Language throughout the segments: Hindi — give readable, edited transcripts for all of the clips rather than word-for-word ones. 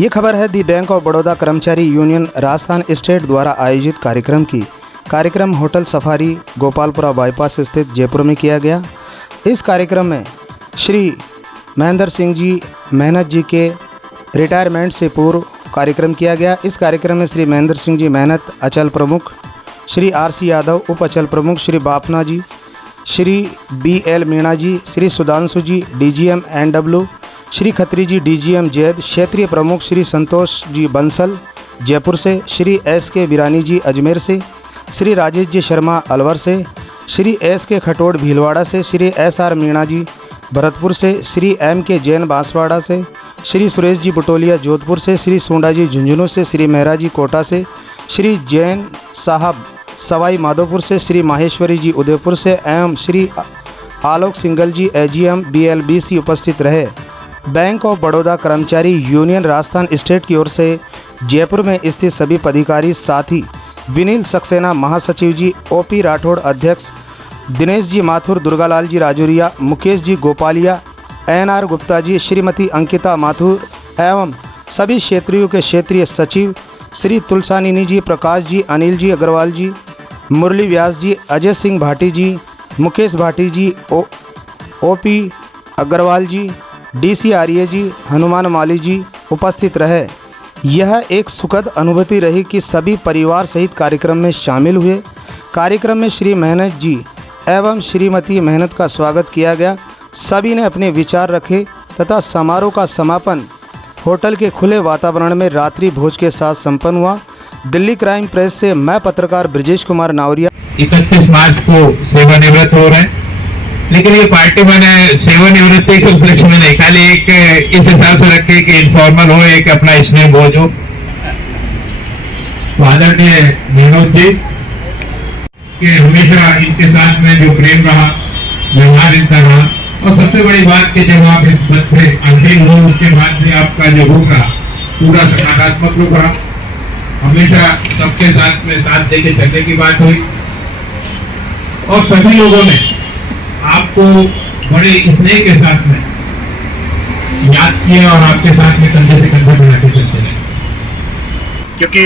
ये खबर है दी बैंक ऑफ बड़ौदा कर्मचारी यूनियन राजस्थान स्टेट द्वारा आयोजित कार्यक्रम की। कार्यक्रम होटल सफारी गोपालपुरा बाईपास स्थित जयपुर में किया गया। इस कार्यक्रम में श्री महेंद्र सिंह जी मेहनत जी के रिटायरमेंट से पूर्व कार्यक्रम किया गया। इस कार्यक्रम में श्री महेंद्र सिंह जी मेहनत अचल प्रमुख, श्री आर.सी. यादव उप अचल प्रमुख, श्री बापना जी, श्री बी.एल. मीणा जी, श्री सुधांशु जी डीजीएम एनडब्ल्यू, श्री खत्री जी डीजीएम जैद, क्षेत्रीय प्रमुख श्री संतोष जी बंसल जयपुर से, श्री एस.के. बिरानी जी अजमेर से, श्री राजेश जी शर्मा अलवर से, श्री एस.के. खटोड़ भीलवाड़ा से, श्री एस.आर. मीणा जी भरतपुर से, श्री एम.के. जैन बांसवाड़ा से, श्री सुरेश जी बुटोलिया जोधपुर से, श्री सोंडा जी झुंझुनू से, श्री मेहरा जी कोटा से, श्री जैन साहब सवाई माधोपुर से, श्री माहेश्वरी जी उदयपुर से एवं श्री आलोक सिंगल जी एजीएम BLBC उपस्थित रहे। बैंक ऑफ बड़ौदा कर्मचारी यूनियन राजस्थान स्टेट की ओर से जयपुर में स्थित सभी पदाधिकारी, साथी विनील सक्सेना महासचिव जी, OP राठौड़ अध्यक्ष, दिनेश जी माथुर, दुर्गालाल जी राजौरिया, मुकेश जी गोपालिया, NR गुप्ता जी, श्रीमती अंकिता माथुर एवं सभी क्षेत्रीयों के क्षेत्रीय सचिव श्री तुलसानी जी, प्रकाश जी, अनिल जी अग्रवाल जी, मुरली व्यास जी, अजय सिंह भाटी जी, मुकेश भाटी जी, OP अग्रवाल जी, DC आर्य जी, हनुमान माली जी उपस्थित रहे। यह एक सुखद अनुभूति रही कि सभी परिवार सहित कार्यक्रम में शामिल हुए। कार्यक्रम में श्री मेहनत जी एवं श्रीमती मेहनत का स्वागत किया गया। सभी ने अपने विचार रखे तथा समारोह का समापन होटल के खुले वातावरण में रात्रि भोज के साथ संपन्न हुआ। दिल्ली क्राइम प्रेस से मैं पत्रकार ब्रजेश कुमार नावरिया। 31 मार्च को सेवानिवृत्त हो रहे हैं, लेकिन ये पार्टी मैंने सेवानिवृत्ति के उपलक्ष्य में नहीं, खाली एक इस हिसाब से रखे कि इनफॉर्मल हो, एक अपना स्नेह भोज हो। आदरणीय विनोद जी के हमेशा इनके साथ में जो प्रेम रहा, व्यवहार इनका रहा, और सबसे बड़ी बात कि जब आप इस पद पे आसीन हो उसके बाद भी आपका जो रूप रहा पूरा सकारात्मक रूप रहा। हमेशा सबके साथ में साथ लेके चलने की बात हुई और सभी लोगों ने आपको बड़े स्नेह के साथ में याद किया और आपके साथ में कंधे से कंधे मिला के चलते रहे, क्योंकि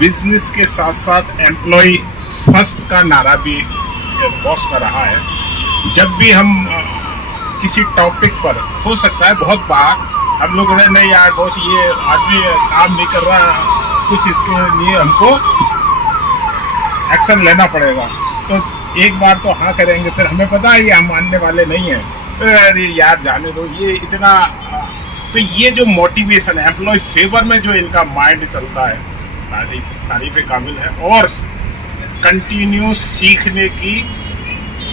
बिजनेस के साथ साथ एम्प्लॉय फर्स्ट का नारा भी बॉस का रहा है। जब भी हम किसी टॉपिक पर, हो सकता है बहुत बार हम लोग नहीं यार बॉस ये आदमी काम नहीं कर रहा, कुछ इसके लिए हमको एक्शन लेना पड़ेगा, तो एक बार तो हाँ करेंगे, फिर हमें पता है ये हम मानने वाले नहीं हैं, अरे यार जाने दो, ये इतना। तो ये जो मोटिवेशन है एम्प्लॉय फेवर में जो इनका माइंड चलता है, तारीफ काबिल है और कंटिन्यू सीखने की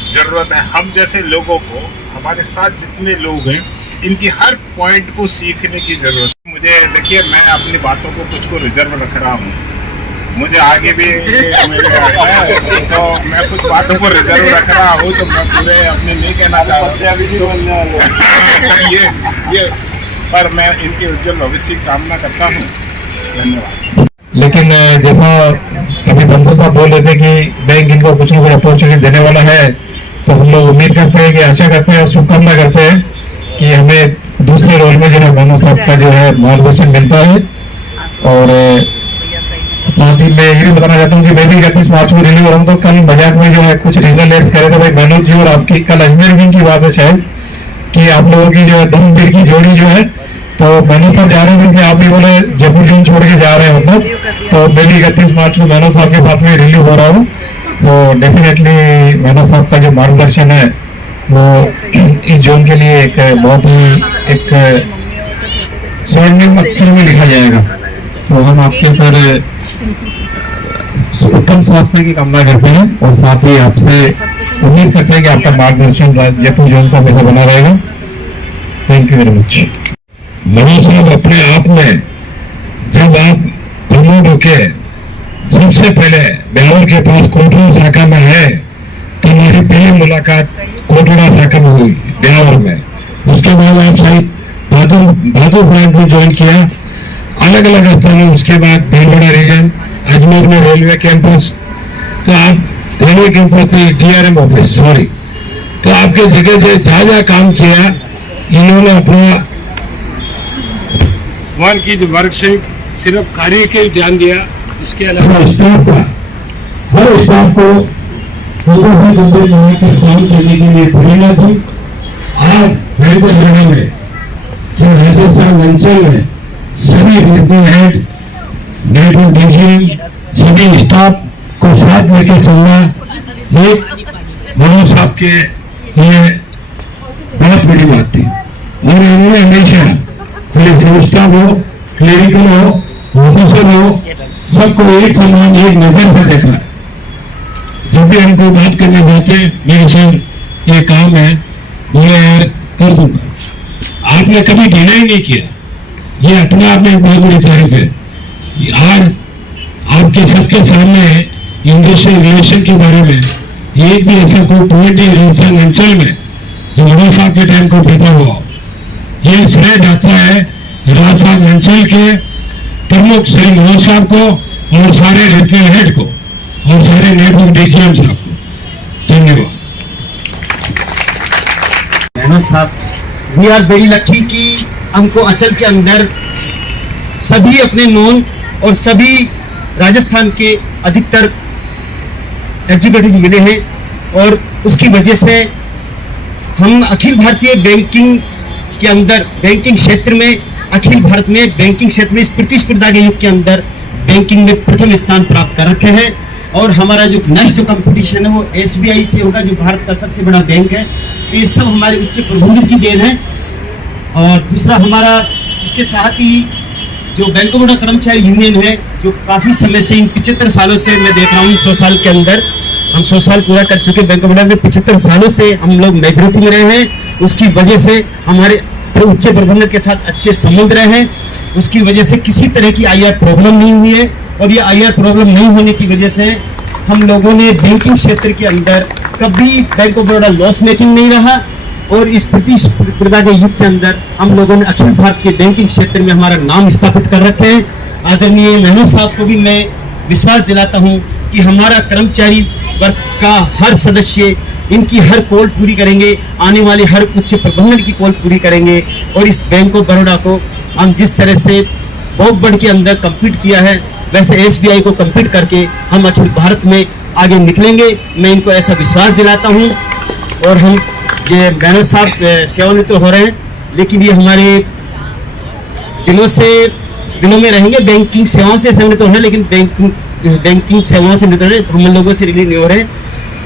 ज़रूरत है। हम जैसे लोगों को, हमारे साथ जितने लोग हैं, इनकी हर पॉइंट को सीखने की ज़रूरत है। मुझे देखिए, मैं अपनी बातों को कुछ को रिजर्व रख रहा हूँ, मुझे आगे भी तो मैं कुछ बातों को रिजर्व रख रहा हूँ, तो मैं पूरे अपने नहीं कहना चाह रहा ये पर मैं इनके उज्जवल भविष्य की कामना करता हूँ। धन्यवाद। लेकिन जैसा कभी बंसल साहब बोल रहे थे कि बैंक इनको कुछ न कुछ अपॉर्चुनिटी देने वाला है, तो हम लोग उम्मीद करते हैं कि आशा करते हैं और शुभकामना करते हैं कि हमें दूसरे रोल में जो है मोनो साहब का जो है मार्गदर्शन मिलता है। और साथ ही मैं ये भी बताना चाहता हूँ कि मैं भी 31 मार्च को रिलीव हो रहा हूँ, तो कल मजाक में जो है कुछ रीजनल एड्स कह रहे थे भाई मनोज जी और आपकी कल अजमेर विंग की बात है शायद, कि आप लोगों की जो है दमवीर की जोड़ी जो है, तो मनोज साहब जा रहे थे कि आप भी बोले जयपुर जोन छोड़ के जा रहे हैं, मतलब तो मैं भी 31 मार्च को मनोज साहब के साथ में रिलीव हो रहा हूँ। सो डेफिनेटली मनोज साहब का जो मार्गदर्शन है वो इस जोन के लिए एक बहुत ही एक स्वर्णिम अक्षर में लिखा जाएगा। सो हम आपके सर उत्तम स्वास्थ्य की कामना करते हैं और साथ ही आपसे उम्मीद करते हैं कि आपका मार्गदर्शन जयपुर जोन को हमेशा बना रहेगा। Thank you very much. Manoj साहब, अपने आप में जब आप प्रमोट होके सबसे पहले बेलोर के पास कोटड़ा शाखा में है, तो हमारी पहली मुलाकात कोटड़ा शाखा में हुई बेलोर में। उसके बाद आप शायद भादुर ब्रांच में ज्वाइन किया, अलग अलग स्थानों, उसके बाद भीलवाड़ा रीजन, अजमेर में रेलवे कैंपस, तो आप railway campus DRM office, sorry, तो आपके जगह जहाँ जहाँ काम किया इन्होंने अपना वर्क इज वर्कशिप, सिर्फ कार्य के ध्यान दिया, इसके अलावा स्टाफ का हर स्टाफ को फोटो से बंदे बनाकर काम करने के लिए प्रेरणा दी। आज बैंक ऑफ बड़ौदा में जो राजस्थान अंचल में सभी रीजनल हेड, नेटवर्क डीजीएम, सभी स्टाफ को साथ लेकर चलना एक मनोज साहब के लिए बहुत बड़ी बात थी। और इन्होंने हमेशा फिर स्टाफ हो, क्लिनिकल हो, ऑफिसर हो, सबको एक समान एक नजर से देखा। जब भी हमको बात करने जाते मेरे सर ये काम है ये यार कर दूंगा, आपने कभी डिनाई नहीं किया, ये अपने आप में एक बहुत बड़ी तारीफ है। आज आपके सबके सामने इंडस्ट्रियल रिलेशन के बारे में एक भी ऐसा कोई पॉइंट नहीं राजस्थान अंचल में जो मनोज साहब के टाइम को पैदा हुआ, ये श्रेय जाता है राजस्थान अंचल के प्रमुख श्री मनोज साहब को और सारे रीजनल हेड को और सारे नेटवर्क डीजीएम साहब को धन्यवाद। मनोज साहब, वी आर वेरी लकी कि हमको अंचल के अंदर सभी अपने नोन और सभी राजस्थान के अधिकतर एग्जीक्यूटिव मिले हैं और उसकी वजह से हम अखिल भारतीय बैंकिंग के अंदर बैंकिंग क्षेत्र में अखिल भारत में बैंकिंग क्षेत्र में इस प्रतिस्पर्धा के युग के अंदर बैंकिंग में प्रथम स्थान प्राप्त कर रखे हैं। और हमारा जो नेक्स्ट जो कंपटीशन है वो एसबीआई से होगा जो भारत का सबसे बड़ा बैंक है। तो ये सब हमारे उच्च प्रबंधन की देन है। और दूसरा हमारा उसके साथ ही जो बैंक ऑफ बड़ौदा कर्मचारी यूनियन है जो काफ़ी समय से इन 75 सालों से मैं देख रहा हूँ 100 साल के अंदर हम 100 साल पूरा कर चुके बैंक ऑफ बड़ौदा में 75 सालों से हम लोग मेजोरिटी में रहे हैं। उसकी वजह से हमारे उच्च प्रबंधन के साथ अच्छे संबंध रहे हैं। उसकी वजह से किसी तरह की आईआर प्रॉब्लम नहीं हुई है और ये आईआर प्रॉब्लम नहीं होने की वजह से हम लोगों ने बैंकिंग क्षेत्र के अंदर कभी bank of Baroda loss making नहीं रहा। और इस प्रतिस्पर्धा के युग के अंदर हम लोगों ने अखिल भारत के बैंकिंग क्षेत्र में हमारा नाम स्थापित कर रखे हैं। आदरणीय मनोज साहब को भी मैं विश्वास दिलाता हूं कि हमारा कर्मचारी वर्ग का हर सदस्य इनकी हर कॉल पूरी करेंगे, आने वाले हर उच्च प्रबंधन की कॉल पूरी करेंगे। और इस बैंक ऑफ बड़ौदा को हम जिस तरह से बहुत बढ़ के अंदर कम्पीट किया है वैसे एसबीआई को कम्पीट करके हम अखिल भारत में आगे निकलेंगे, मैं इनको ऐसा विश्वास दिलाता हूँ। और हम ये मनोज साहब सेवानिवृत्त हो रहे हैं लेकिन ये हमारे दिलों में रहेंगे। बैंकिंग सेवाओं से सेवानिवृत्त हो रहे हैं लेकिन बैंकिंग सेवाओं से निवृत्त हो रहे हैं, हम लोगों से रिलीव नहीं हो रहे हैं,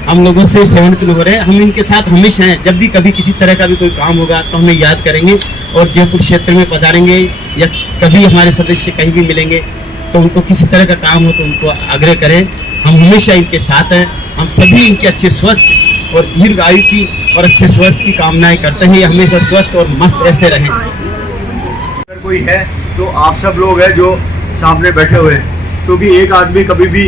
हम लोगों से सेवानिवृत्त हो रहे हैं। हम इनके साथ हमेशा हैं, जब भी कभी किसी तरह का भी कोई काम होगा तो हमें याद करेंगे और जयपुर क्षेत्र में पधारेंगे या कभी हमारे सदस्य कहीं भी मिलेंगे तो उनको किसी तरह का काम हो तो उनको आग्रह करें। हम हमेशा इनके साथ हैं। हम सभी इनके अच्छे स्वस्थ और दीर्घ आयु की और अच्छे स्वास्थ्य की कामनाएं करते हैं। ये हमेशा स्वस्थ और मस्त ऐसे रहें। अगर कोई है तो आप सब लोग हैं जो सामने बैठे हुए हैं, क्योंकि एक आदमी कभी भी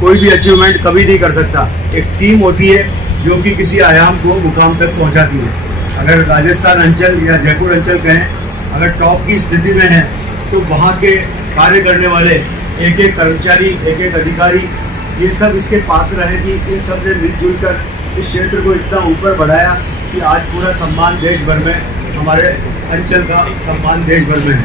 कोई भी अचीवमेंट कभी नहीं कर सकता। एक टीम होती है जो कि किसी आयाम को मुकाम तक पहुंचाती है। अगर राजस्थान अंचल या जयपुर अंचल कहें, अगर टॉप की स्थिति में है तो वहाँ के कार्य करने वाले एक एक कर्मचारी, एक एक अधिकारी, ये सब इसके पात्र हैं कि इन सब ने मिलजुल कर इस क्षेत्र को इतना ऊपर बढ़ाया कि आज पूरा सम्मान देश भर में, हमारे अंचल का सम्मान देश भर में है।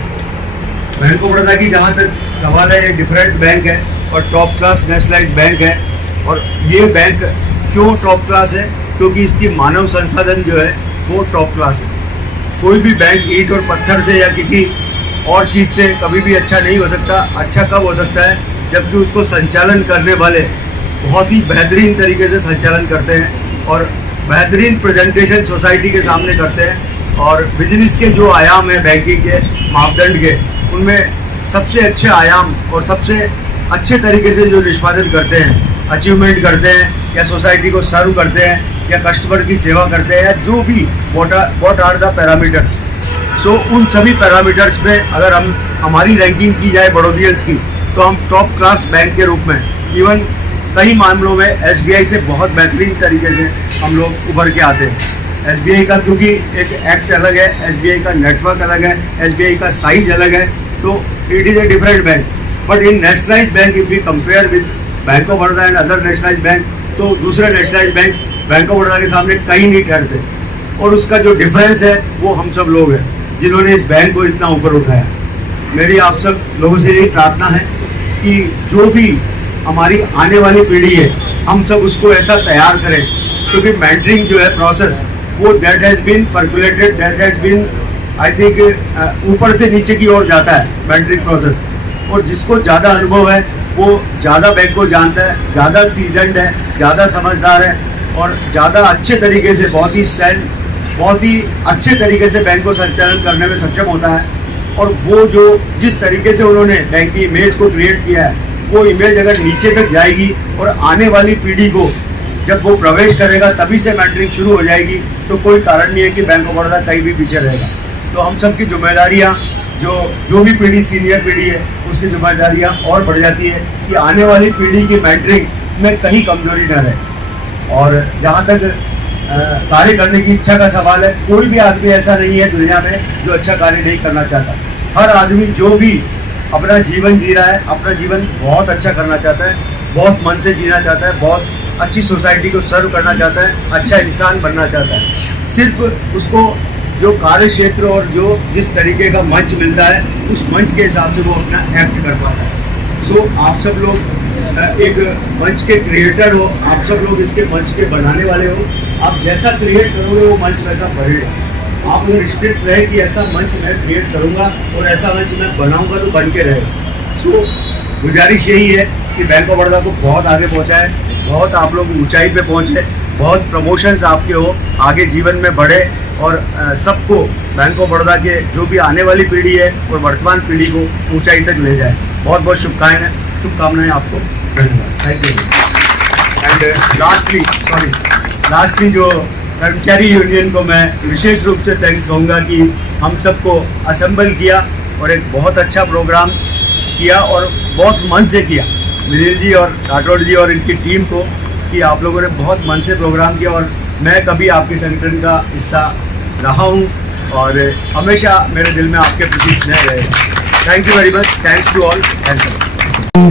बैंक ऑफ बड़ौदा की जहाँ तक सवाल है, ये डिफरेंट बैंक है और टॉप क्लास नेशनलाइज्ड बैंक है। और ये बैंक क्यों टॉप क्लास है? क्योंकि इसकी मानव संसाधन जो है वो टॉप क्लास है। कोई भी बैंक ईंट और पत्थर से या किसी और चीज़ से कभी भी अच्छा नहीं हो सकता। अच्छा कब हो सकता है? जबकि उसको संचालन करने वाले बहुत ही बेहतरीन तरीके से संचालन करते हैं और बेहतरीन प्रेजेंटेशन सोसाइटी के सामने करते हैं। और बिजनेस के जो आयाम है बैंकिंग के मापदंड के, उनमें सबसे अच्छे आयाम और सबसे अच्छे तरीके से जो निष्पादन करते हैं, अचीवमेंट करते हैं या सोसाइटी को सर्व करते हैं या कस्टमर की सेवा करते हैं या जो भी व्हाट आर द पैरामीटर्स। सो उन सभी पैरामीटर्स में अगर हमारी रैंकिंग की जाए बड़ौदियंस की, तो हम टॉप क्लास बैंक के रूप में, इवन कई मामलों में एसबीआई से बहुत बेहतरीन तरीके से हम लोग उभर के आते हैं। एसबीआई का क्योंकि एक एक्ट अलग है, एसबीआई का नेटवर्क अलग है, एसबीआई का साइज अलग है, तो it is a different bank. But in nationalized bank if we compare with bank of Baroda and other nationalized bank, तो दूसरे नेशनलाइज्ड बैंक ऑफ बड़ौदा के सामने कहीं नहीं ठहरते। और उसका जो डिफरेंस है वो हम सब लोग हैं जिन्होंने इस बैंक को इतना ऊपर उठाया। मेरी आप सब लोगों से यही प्रार्थना है कि जो भी हमारी आने वाली पीढ़ी है हम सब उसको ऐसा तैयार करें, क्योंकि मेंटरिंग जो है प्रोसेस वो that has been percolated, that has been I think ऊपर से नीचे की ओर जाता है मेंटरिंग प्रोसेस। और जिसको ज़्यादा अनुभव है वो ज़्यादा बैंक को जानता है, ज़्यादा सीजनड है, ज़्यादा समझदार है और ज़्यादा अच्छे तरीके से बहुत ही अच्छे तरीके से बैंक को संचालन करने में सक्षम होता है। और वो जो जिस तरीके से उन्होंने बैंक की इमेज को क्रिएट किया है वो इमेज अगर नीचे तक जाएगी और आने वाली पीढ़ी को जब वो प्रवेश करेगा तभी से मेंटरिंग शुरू हो जाएगी, तो कोई कारण नहीं है कि बैंक ऑफ बड़ौदा कहीं भी पीछे रहेगा। तो हम सब की जिम्मेदारियाँ जो भी पीढ़ी सीनियर पीढ़ी है उसकी जिम्मेदारियाँ और बढ़ जाती है कि आने वाली पीढ़ी की मेंटरिंग में कहीं कमजोरी न रहे। और जहाँ तक कार्य करने की इच्छा का सवाल है, कोई भी आदमी ऐसा नहीं है दुनिया में जो अच्छा कार्य नहीं करना चाहता। हर आदमी जो भी अपना जीवन जी रहा है, अपना जीवन बहुत अच्छा करना चाहता है, बहुत मन से जीना चाहता है, बहुत अच्छी सोसाइटी को सर्व करना चाहता है, अच्छा इंसान बनना चाहता है। सिर्फ उसको जो कार्य क्षेत्र और जो जिस तरीके का मंच मिलता है उस मंच के हिसाब से वो अपना एक्ट कर पाता है। सो आप सब लोग एक मंच के क्रिएटर हो, आप सब लोग इसके मंच के बनाने वाले हो। आप जैसा क्रिएट करोगे वो मंच वैसा बढ़ेगा। आप अगर स्ट्रिक्ट रहे कि ऐसा मंच मैं क्रिएट करूँगा और ऐसा मंच मैं बनाऊँगा तो बन के रहेगा। सो गुजारिश यही है कि बैंक ऑफ बड़ौदा को बहुत आगे पहुँचाए, बहुत आप लोग ऊंचाई पे पहुँचे, बहुत प्रमोशंस आपके हो, आगे जीवन में बढ़े और सबको बैंक ऑफ बड़ौदा के जो भी आने वाली पीढ़ी है और वर्तमान पीढ़ी को ऊंचाई तक ले जाए। बहुत बहुत शुभकामनाएं आपको। Thank you. एंड लास्टली जो कर्मचारी यूनियन को मैं विशेष रूप से थैंक्स कहूँगा कि हम सबको असेंबल किया और एक बहुत अच्छा प्रोग्राम किया और बहुत मन से किया। मिलिल जी और राठौड़ जी और इनकी टीम को कि आप लोगों ने बहुत मन से प्रोग्राम किया और मैं कभी आपके संगठन का हिस्सा रहा हूँ और हमेशा मेरे दिल में आपके प्रति स्नेह रहेगा। Thank you very much. Thanks to all. Thank you.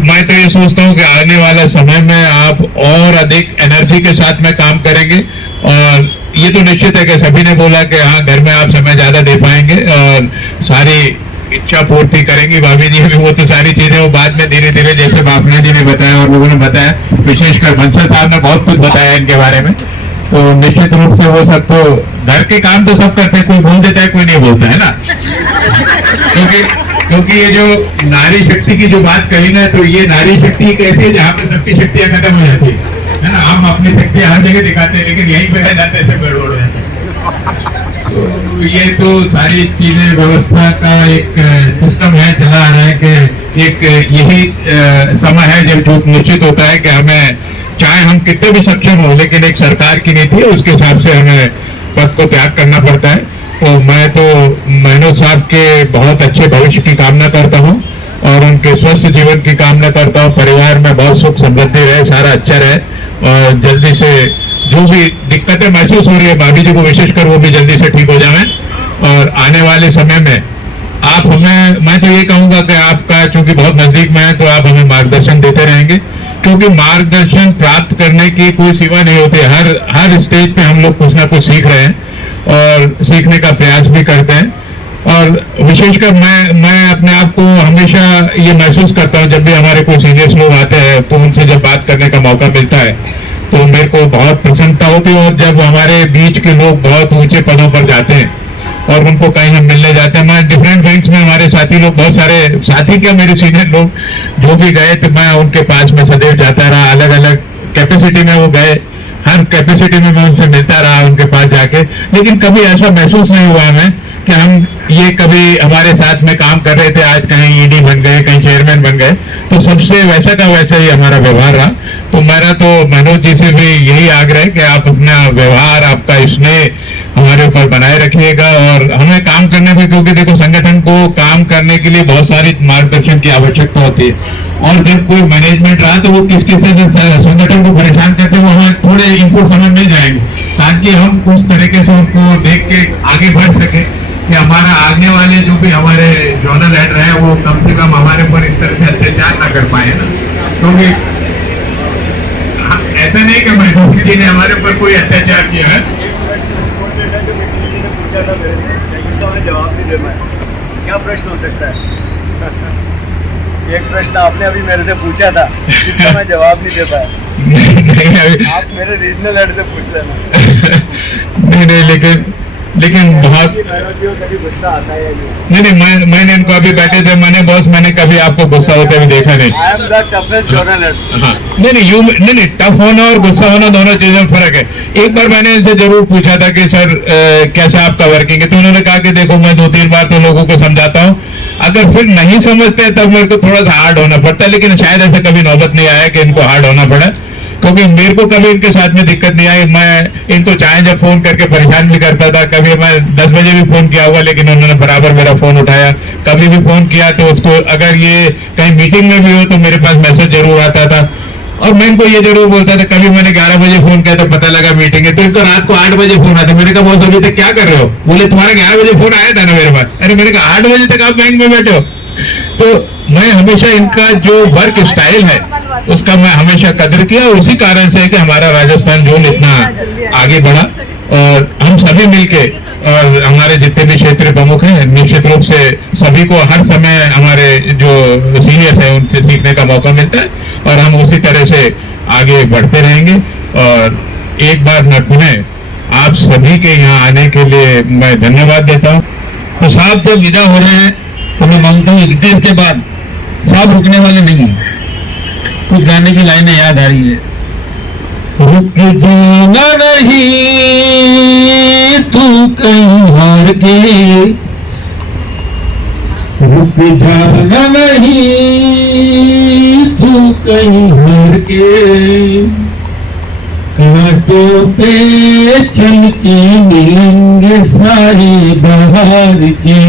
मैं तो ये सोचता हूँ कि आने वाला समय में आप और अधिक एनर्जी के साथ में काम करेंगे और ये तो निश्चित है कि सभी ने बोला कि हाँ घर में आप समय ज्यादा दे पाएंगे और सारी इच्छा पूर्ति करेंगी। भाभी जी भी वो तो सारी चीजें वो बाद में धीरे धीरे जैसे बापना जी ने बताया और लोगों ने बताया, विशेषकर बंसल साहब ने बहुत कुछ बताया इनके बारे में। तो निश्चित रूप से वो सब तो घर के काम तो सब करते हैं, कोई बोल देता है कोई नहीं बोलता है ना। क्योंकि ये जो नारी शक्ति की जो बात कही ना, तो ये नारी शक्ति कहती है जहाँ पे सबकी शक्तियां खत्म हो जाती है ना। हम अपनी शक्ति हर जगह दिखाते हैं लेकिन यहीं पे रह जाते हैं, गड़बड़ हो जाते हैं। तो ये तो सारी चीजें व्यवस्था का एक सिस्टम है, चला आ रहा है कि एक यही समय है जब जो निश्चित होता है कि हमें चाहे हम कितने भी सक्षम हो लेकिन एक सरकार की नीति है उसके हिसाब से हमें पद को त्याग करना पड़ता है। तो मैं तो मेहनत साहब के बहुत अच्छे भविष्य की कामना करता हूँ और उनके स्वस्थ जीवन की कामना करता हूँ। परिवार में बहुत सुख समृद्धि रहे, सारा अच्छा रहे और जल्दी से जो भी दिक्कतें महसूस हो रही है भाभी जी को विशेषकर वो भी जल्दी से ठीक हो जाए। और आने वाले समय में आप हमें, मैं तो ये कहूँगा कि आपका चूंकि बहुत नजदीक में है तो आप हमें मार्गदर्शन देते रहेंगे, क्योंकि मार्गदर्शन प्राप्त करने की कोई सीमा नहीं होती। हर स्टेज पे हम लोग कुछ ना कुछ सीख रहे हैं और सीखने का प्रयास भी करते हैं। और विशेषकर मैं अपने आप को हमेशा ये महसूस करता हूँ जब भी हमारे कोई सीनियर्स लोग आते हैं तो उनसे जब बात करने का मौका मिलता है तो मेरे को बहुत प्रसन्नता होती है। और जब हमारे बीच के लोग बहुत ऊंचे पदों पर जाते हैं और उनको कहीं हम मिलने जाते हैं, मैं डिफरेंट बैंक्स में हमारे साथी लोग, बहुत सारे साथी क्या मेरे सीनियर लोग जो भी गए तो मैं उनके पास में सदैव जाता रहा। अलग अलग कैपेसिटी में वो गए, हर कैपेसिटी में मैं उनसे मिलता रहा उनके पास जाके, लेकिन कभी ऐसा महसूस नहीं हुआ हमें कि हम ये कभी हमारे साथ में काम कर रहे थे आज कहीं ईडी बन गए, कहीं चेयरमैन बन गए। तो सबसे वैसा का वैसा ही हमारा व्यवहार रहा। तो मेरा तो मनोज जी से भी यही आग्रह है कि आप अपना व्यवहार, आपका स्नेह हमारे ऊपर बनाए रखिएगा और हमें काम करने में, क्योंकि देखो संगठन को काम करने के लिए बहुत सारी मार्गदर्शन की आवश्यकता होती है और जब कोई मैनेजमेंट रहा तो वो किस किस संगठन को परेशान करते हैं वो हमें थोड़े इनपुट समझ मिल जाएंगे ताकि हम उस तरीके से उनको देख के आगे बढ़ सके कि हमारा आगे वाले जो भी हमारे जोनल हेड रहे वो कम से कम हमारे ऊपर इस तरह से अत्याचार ना कर पाए ना। क्योंकि ऐसा नहीं कि महबूब जी ने हमारे ऊपर कोई अत्याचार किया है। पूछा था मेरे से, इसका मैं जवाब नहीं दे पाया। क्या प्रश्न हो सकता है? एक प्रश्न आपने अभी मेरे से पूछा था जिसका मैं जवाब नहीं दे पाया। नहीं अभी आप मेरे रीजनल हेड से पूछ लेना। नहीं लेकिन बहुत मेरा कभी गुस्सा आता है या नहीं? नहीं मैंने इनको अभी बैठे थे मैंने बॉस मैंने कभी आपको गुस्सा होते हुए देखा नहीं। I am the toughest journalist. हाँ नहीं टफ होना और गुस्सा होना दोनों चीजों में फर्क है। एक बार मैंने इनसे जरूर पूछा था कि सर कैसा आपका वर्किंग है, तो उन्होंने कहा कि देखो मैं 2-3 बार तो लोगों को समझाता हूँ, अगर फिर नहीं समझते तब मेरे को थोड़ा सा हार्ड होना पड़ता है, लेकिन शायद ऐसा कभी नौबत नहीं आया कि इनको हार्ड होना पड़ा, क्योंकि मेरे को कभी इनके साथ में दिक्कत नहीं आई। मैं इनको चाहे जब फोन करके परेशान भी करता था, कभी मैं 10 बजे भी फोन किया हुआ लेकिन उन्होंने बराबर मेरा फोन उठाया, कभी भी फोन किया तो उसको अगर ये कहीं मीटिंग में भी हो तो मेरे पास मैसेज जरूर आता था। और मैं इनको ये जरूर बोलता था, कभी मैंने 11 बजे फोन किया तो पता लगा मीटिंग है, तो इनको रात को 8 बजे फोन आता। मैंने कहा बॉस अभी तक क्या कर रहे हो? बोले तुम्हारा 11 बजे फोन आया था ना मेरे पास। अरे मैंने कहा 8 बजे तक आप बैंक में बैठे हो? तो मैं हमेशा इनका जो वर्क स्टाइल है उसका मैं हमेशा कदर किया, और उसी कारण से कि हमारा राजस्थान जोन इतना आगे बढ़ा और हम सभी मिलके और हमारे जितने भी क्षेत्रीय प्रमुख हैं निश्चित रूप से सभी को हर समय हमारे जो सीनियर्स हैं उनसे सीखने का मौका मिलता है और हम उसी तरह से आगे बढ़ते रहेंगे। और एक बार मैं पुनः आप सभी के यहाँ आने के लिए मैं धन्यवाद देता हूँ। तो साहब जब विदा हो रहे हैं तो मैं मांगता हूँ देश के बाद साहब रुकने वाले नहीं है। कुछ गाने की लाइनें याद आ रही है। रुक जाना नहीं तू कहीं हार के, रुक जाना नहीं तू कहीं हार के, कांटों पे चल के मिलेंगे सारे बहार के।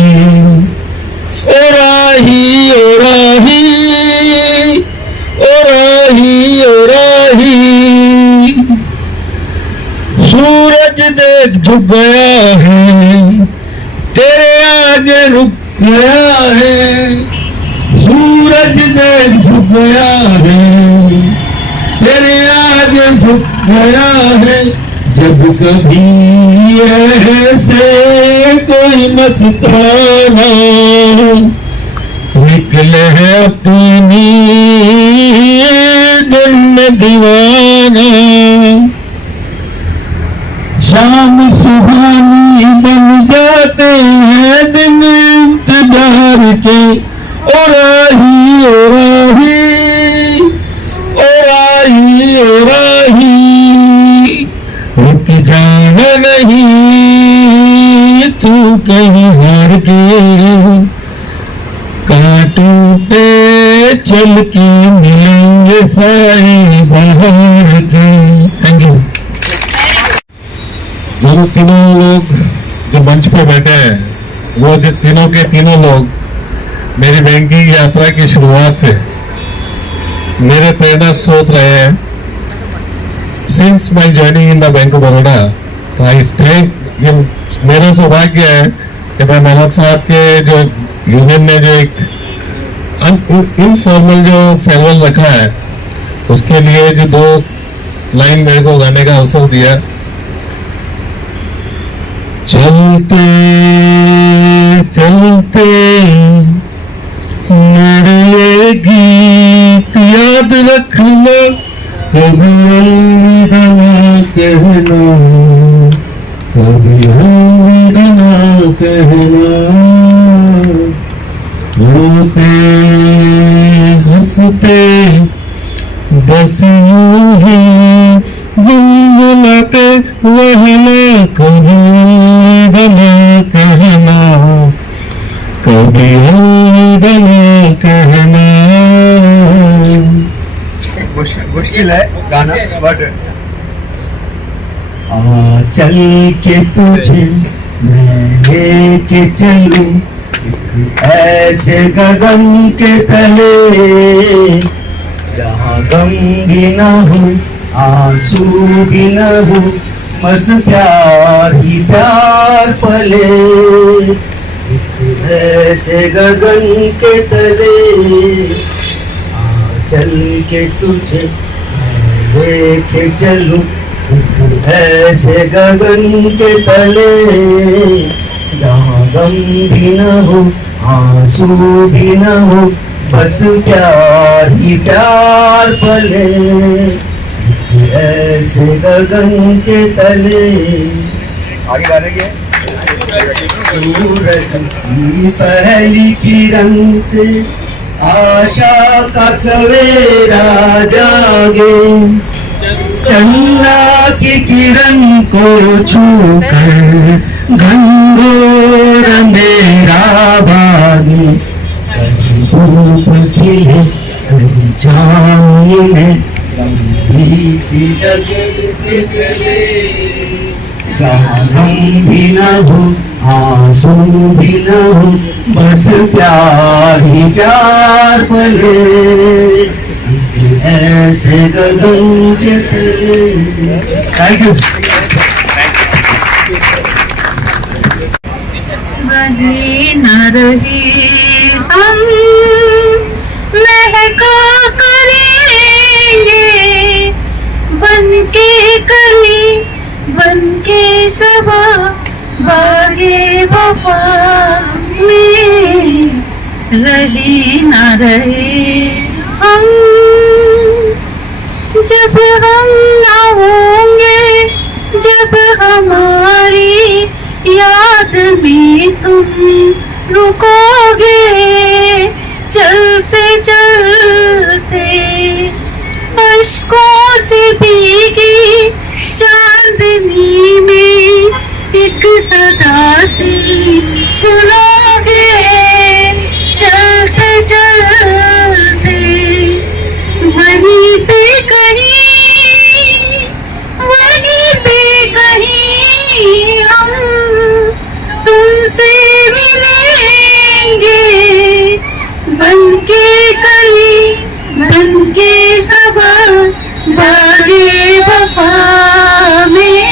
ओ राही ओ राही ओ राही ओ राही, सूरज देख झुक गया है तेरे आगे रुक गया है, सूरज देख झुक गया है तेरे आगे झुक गया है। जब कभी ऐसे कोई मस्ताना निकले है अपनी दिल में दीवाना, शाम सुहानी बन जाते हैं दिन इंतजार के। ओ राही ओ राही ओ राही ओ राही, रुक जाना नहीं तू कहीं हार के, कांटों पे चल के मिलेंगे सारे बहार के। Thank you. जो तीनों लोग जो मंच पे बैठे हैं वो तीनों के तीनों लोग मेरी बैंकिंग यात्रा की शुरुआत से मेरे प्रेरणा स्रोत रहे हैं। Since my joining in the bank of Baroda, तो आई स्ट्रेंथ, ये मेरा सौभाग्य है कि मैं मेहनत साहब के जो यूनियन ने जो एक इनफॉर्मल जो फेयरवेल रखा है उसके लिए जो 2 लाइन मेरे को गाने का अवसर दिया। चलते चलते मेरे गीत याद रखना, कभी अलविदा ना कहना, कभी अलविदा ना कहना, रोते हंसते बस यूं ही गुनगुनाते रहना, कभी अलविदा ना कहना, कभी अलविदा ना कहना। मुश्किल है गाना बट आ चल के तुझे मैं लेके चलूं एक ऐसे गगन के तले, जहाँ गम भी न हो आंसू भी न हो, बस प्यार ही प्यार पले। एक ऐसे गगन के तले चल के तुझे मैं लेके चलूं ऐसे गगन के तले, जहाँ गम भी न हो आंसू भी न हो, बस प्यार ही प्यार पले ऐसे गगन के तले। आगे गाने के सूरज की पहली किरण से आशा का सवेरा जागे, चंद्रा की किरण को छूकर घनघोर अंधेरा भागे। कहीं धूप खिले कहीं छाँव में लंबी सी डगर, जहाँ गम भी न हो आंसू भी न हो, बस प्यार ही प्यार पले एक ऐसे गगन के तले। Thank you. रहे न रहे हम महका करेंगे, बनके कली बनके सबा बागे वफा में। रहे न रहे हम जब हम न होंगे, जब हमारी याद में तुम रुकोगे, चलते चलते अश्कों से भीगी चांदनी में एक सदा सी सुनोगे, चलते चलते वहीं पे कहीं, वहीं पे कहीं हम तुमसे मिलेंगे, बनके कली बनके सबा बागे वफा में।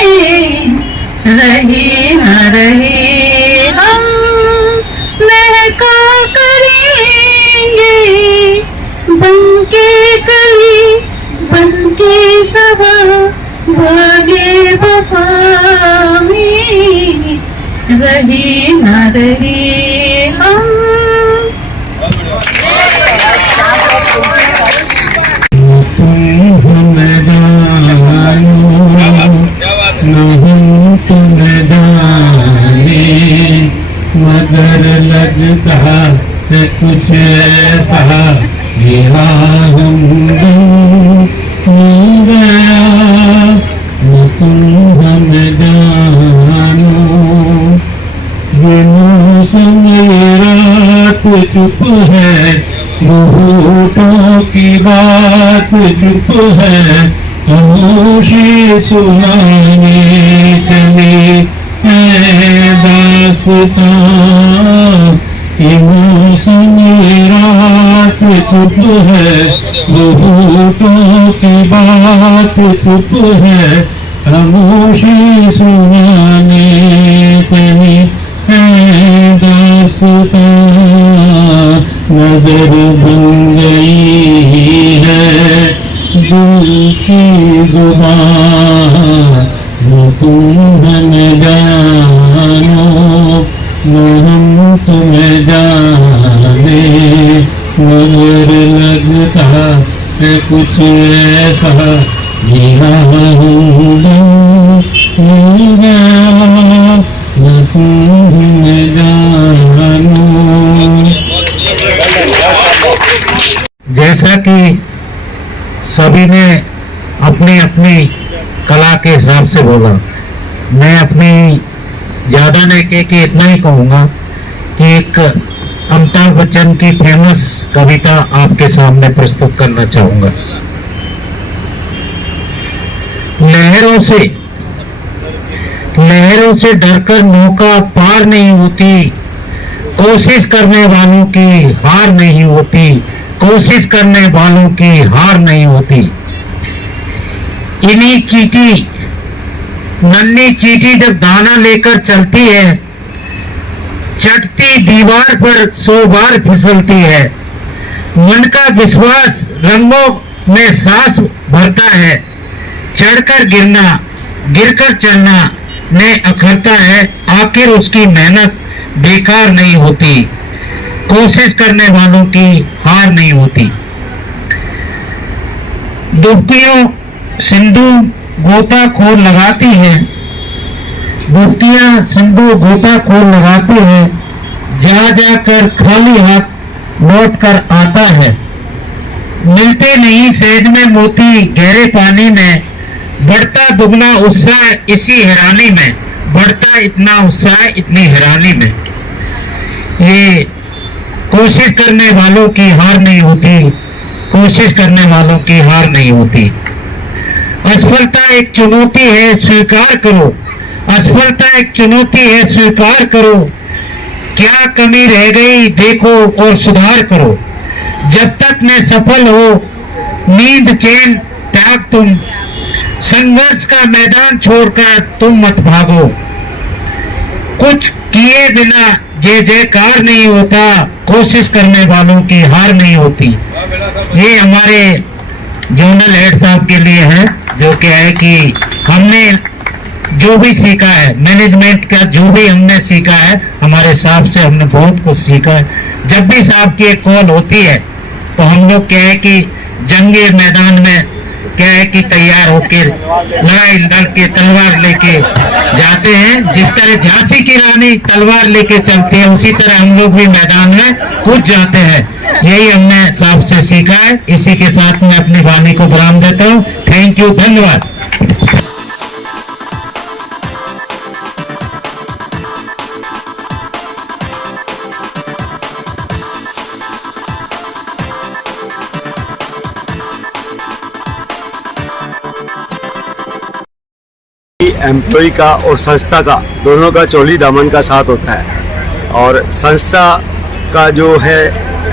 रहे न रहे हम महका करेंगे, बनके कली बनके सबा बागे वफा में। रहे न रहे हम। मगर लगता है कुछ ऐसा मेरा हमदम हो गया, न तुम हम जानो। ये मौसम ये रात चुप है, होठों की बात चुप है, खामोशी सुनाने चली दास्तां। ये मौसम ये रात चुप है, होठों की बात चुप है, खामोशी सुनाने चली दास्तां। नजर बन गई है दिल की जुबान, न तुम हमें जानो न हम तुम्हें जाने। मगर लगता है कुछ ऐसा मेरा हमदम हो गया, न तुम हमें जानो। जैसा कि सभी ने अपनी अपनी कला के हिसाब से बोला, मैं अपनी ज्यादा नहीं कह के इतना ही कहूँगा कि एक अमिताभ बच्चन की फेमस कविता आपके सामने प्रस्तुत करना चाहूँगा। लहरों से डरकर नौका पार नहीं होती, कोशिश करने वालों की हार नहीं होती, कोशिश करने वालों की हार नहीं होती। इन्हीं चींटी नन्ही चींटी जब दाना लेकर चलती है, चटती दीवार पर 100 बार फिसलती है। मन का विश्वास रंगों में सांस भरता है, चढ़कर गिरना गिरकर चलना में अखरता है, आखिर उसकी मेहनत बेकार नहीं होती। कोशिश करने वालों की हार नहीं होती। डुबकियों सिंधु गोताखोर लगाती है, डुबकियां सिंधु गोताखोर लगाती है, जा जाकर खाली हाथ लौट कर आता है। मिलते नहीं सेज में मोती गहरे पानी में, बढ़ता दुगना उत्साह इसी हैरानी में, बढ़ता इतना उत्साह इतनी हैरानी में। ये कोशिश करने वालों की हार नहीं होती, कोशिश करने वालों की हार नहीं होती। असफलता एक चुनौती है स्वीकार करो, असफलता एक चुनौती है स्वीकार करो, क्या कमी रह गई देखो और सुधार करो। जब तक मैं सफल हो नींद चैन त्याग तुम, संघर्ष का मैदान छोड़कर तुम मत भागो। कुछ किए बिना जय जयकार नहीं होता, कोशिश करने वालों की हार नहीं होती। ये हमारे जोनल हेड साहब के लिए है, जो क्या है कि हमने जो भी सीखा है मैनेजमेंट का, जो भी हमने सीखा है हमारे साहब से हमने बहुत कुछ सीखा है। जब भी साहब की एक कॉल होती है तो हम लोग क्या है कि जंगे मैदान में क्या है कि तैयार होकर लड़ाई लड़ के तलवार लेके जाते हैं। जिस तरह झांसी की रानी तलवार लेके चलती है, उसी तरह हम लोग भी मैदान में कूद जाते हैं। यही हमने साहब से सीखा है। इसी के साथ मैं अपनी वाणी को विराम देता हूँ। थैंक यू, धन्यवाद। एम्प्लॉय का और संस्था का दोनों का चोली दामन का साथ होता है। और संस्था का जो है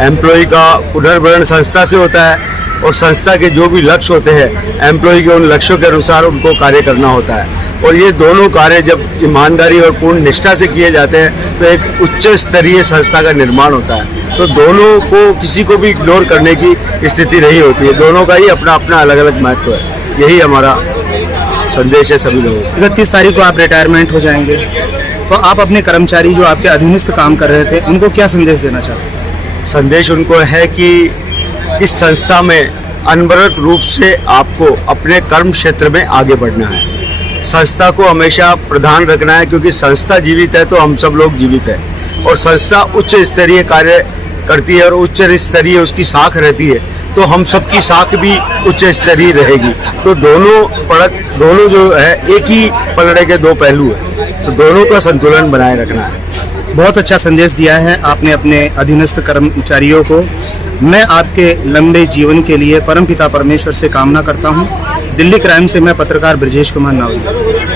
एम्प्लॉय का पुनर्भरण संस्था से होता है, और संस्था के जो भी लक्ष्य होते हैं एम्प्लॉय के उन लक्ष्यों के अनुसार उनको कार्य करना होता है। और ये दोनों कार्य जब ईमानदारी और पूर्ण निष्ठा से किए जाते हैं तो एक उच्च स्तरीय संस्था का निर्माण होता है। तो दोनों को किसी को भी इग्नोर करने की स्थिति नहीं होती है, दोनों का ही अपना अपना अलग अलग महत्व है। यही हमारा संदेश है सभी लोगों को। 31 तारीख को आप रिटायरमेंट हो जाएंगे, तो आप अपने कर्मचारी जो आपके अधीनस्थ काम कर रहे थे उनको क्या संदेश देना चाहते हैं? संदेश उनको है कि इस संस्था में अनवरत रूप से आपको अपने कर्म क्षेत्र में आगे बढ़ना है। संस्था को हमेशा प्रधान रखना है, क्योंकि संस्था जीवित है तो हम सब लोग जीवित हैं। और संस्था उच्च स्तरीय कार्य करती है और उच्च स्तरीय उसकी साख रहती है, तो हम सबकी साख भी उच्च स्तरीय रहेगी। तो दोनों जो है एक ही पलड़े के दो पहलू है, तो दोनों का संतुलन बनाए रखना है। बहुत अच्छा संदेश दिया है आपने अपने अधीनस्थ कर्मचारियों को। मैं आपके लंबे जीवन के लिए परमपिता परमेश्वर से कामना करता हूँ। दिल्ली क्राइम से मैं पत्रकार ब्रजेश कुमार नावलिया।